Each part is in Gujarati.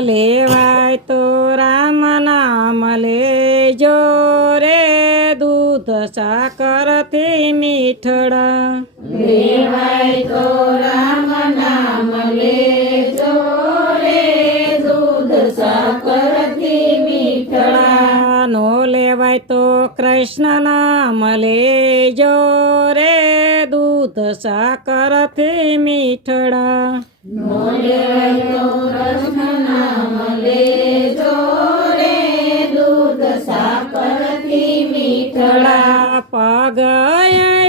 લેવાય તો રામ નામ લેજો રે દૂધ સાકરથી મીઠડા લેવાય તો રામ નામ લેજો રે દૂધ સાકરથી મીઠડા નો લેવાય તો કૃષ્ણ નામ લેજો રે દૂધ સાકરથી મીઠડા નો લેવાય તો કૃષ્ણ નામ લેજો રે દૂધ સાકરથી મીઠડા પગ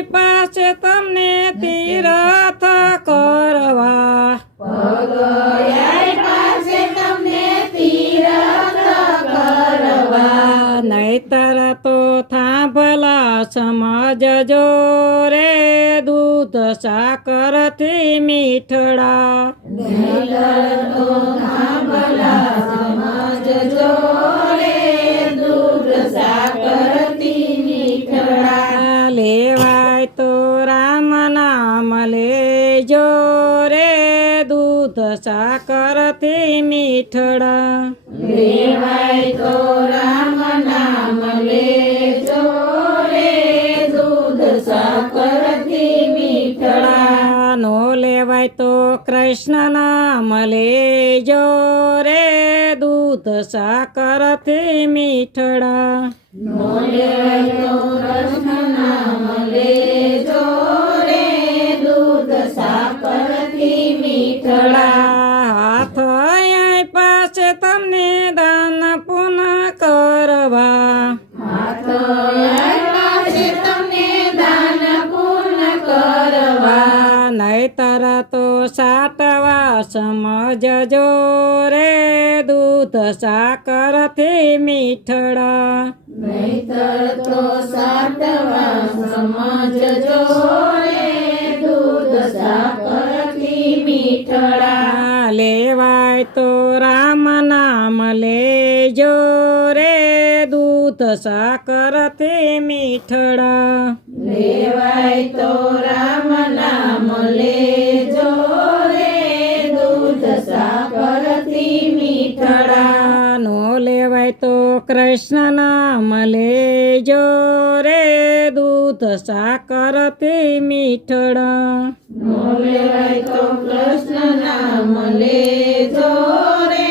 પાસે તમને તીરથ કરવા પગયાય પાસે તમને તીરથ કરવા નહીતર તો થાંભલા સમજજો રે દૂધ સાકરથી મીઠડા નહીતર તો થાંભલા સમજજો રે દૂધ સાકરથી મીઠડા લેવાય તો રામ નામ લેજો રે દૂધ સાકરથી મીઠડા લેવાય તો રામ નામ લેજો રે દૂધ સાકરથી મીઠડા નો લેવાય તો કૃષ્ણ નામ લેજો રે દૂધ સાકરથી મીઠડા નો લેવાય તો કૃષ્ણ નામ લેજો રે દૂધ સાકરથી મીઠડા હાથ પાસે તમને દાન પુન કરવા હાથ પાસે તમને દાન પૂર્ણ કરવા નહીતર તો સાટવા સમજજો રે દૂધ સાકરથી મીઠડા નહીતર તો સાટવા સમજજો રે દૂધ સાકરથી મીઠડા લેવાય તો રામ નામ લેજો રે દૂધ સાકરથી મીઠડા લેવાય તો રામ નામ લેજો રે દૂધ સાકરથી મીઠડા નો લેવાય તો કૃષ્ણ નામ લેજો રે દૂધ સાકરથી મીઠડા નો લેવાય તો કૃષ્ણ નામ લેજો રે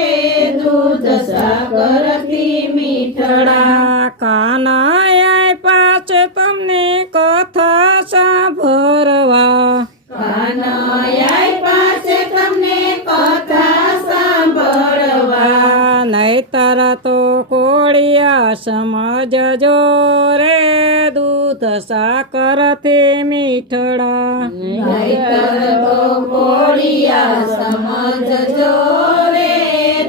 દૂધ સાકરથી મીઠડા કાનાય પાસે તમને કથા સાંભળવા કાનૈયા પાસે તમને કથા સાંભળવા નહીતર તો કોળિયા સમજજો રે દૂધ સાકરથી મીઠડા નહીતર તો કોળિયા સમજજો રે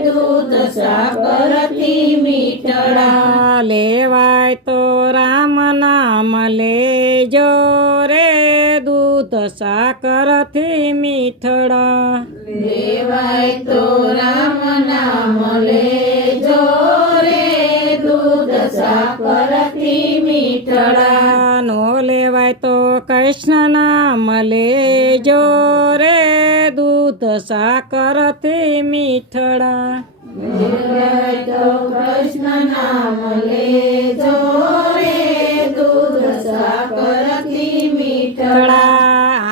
દૂધ સાકરથી મીઠડા લેવાય તો રામ નામ લેજો રે દૂધ સાકરથી મીઠડા લેવાય તો રામ નામ લેજો રે દૂધ સાકરથી મીઠડા નો લેવાય તો કૃષ્ણ નામ લેજો રે દૂધ સાકરથી મીઠડા લેવાય તો કૃષ્ણ નામ લેજો રે દૂધ સાકરથી મીઠડા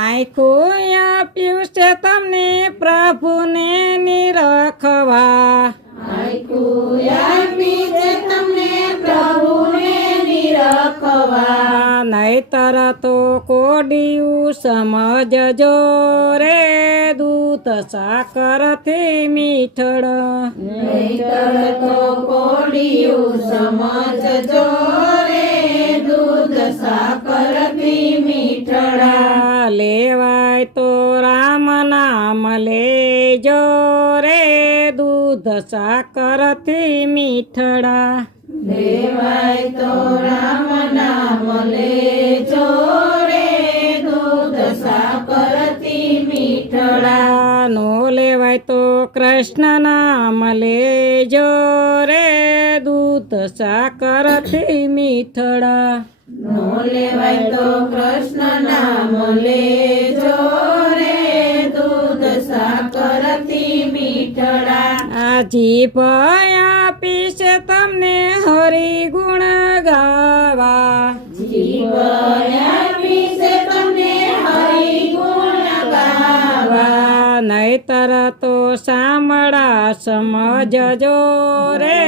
આખું આપ્યું છે તમને પ્રભુને નિરખવા આખું આપી છે તમને પ્રભુને નિરખવા નહીતર તો કોડિયું સમજજો રે દૂધ સાકરથી મીઠડા નહીતર તો કોડિયું સમજજો રે દૂધ સાકરથી મીઠડા લેવાય તો રામ નામ લેજો રે દૂધ સાકરથી મીઠડા લેવાય તો રામ નામ લેજો રે દૂધ સાકરથી મીઠડા નો લેવાય તો કૃષ્ણ નામ લેજો રે દૂધ સાકરથી મીઠડા નો લેવાય તો કૃષ્ણ નામ લેજો રે દૂધ સાકરથી મીઠડા જીભ આપીશે તમને હરિ ગુણ ગાવા જીવ આપીશે તમને હરિ ગુણ ગાવા નહીતર તો સાંભળા સમજજો રે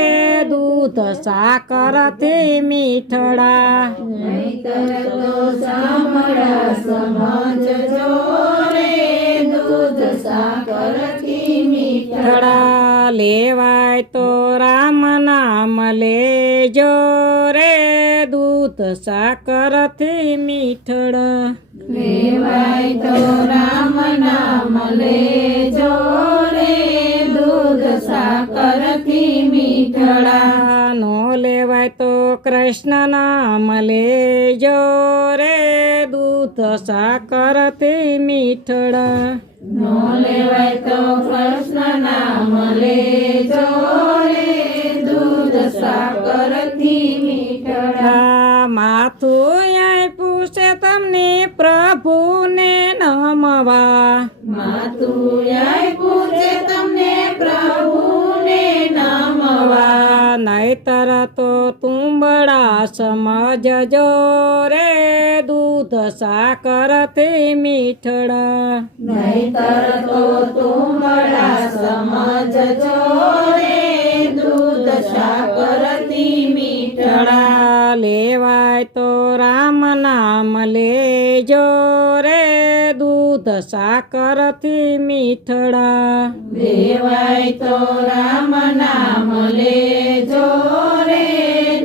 દૂધ સાકરથી મીઠડા નહીતર તો સાંભળા સમજજો રે દૂધ સાકરથી મીઠડા લેવાય તો રામ નામ લેજો રે દૂધ સાકરથી મીઠડા લેવાય તો રામ નામ લેજો રે દૂધ સાકરથી મીઠડા નો લેવાય તો કૃષ્ણ નામ લેજો રે દૂધ સાકરથી મીઠડા નો લેવાય તો કૃષ્ણ નામ લેજો રે દૂધ સાકરથી મીઠડા માથું પૂછે તમને પ્રભુને નમવા માતું પૂછે તમને પ્રભુને નમવા નહીતર તો તુંબડા સમજજો રે દૂધ સાકરથી મીઠડા નહીતર તો તુંબડા સમજજો રે દૂધ સાકરથી મીઠડા લેવાય તો રામ નામ લેજો રે દૂધ સાકરથી મીઠડા લેવાય તો રામ નામ લેજો રે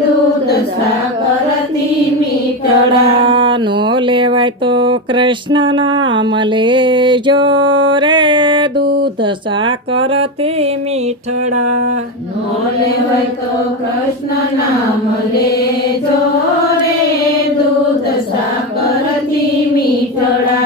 દૂધ સાકરથી મીઠડા નો લેવાય તો કૃષ્ણ નામ લેજો રે દૂધ સાકરથી મીઠડા નો લેવાય તો કૃષ્ણ નામ લેજો રે દૂધ સાકરથી મીઠડા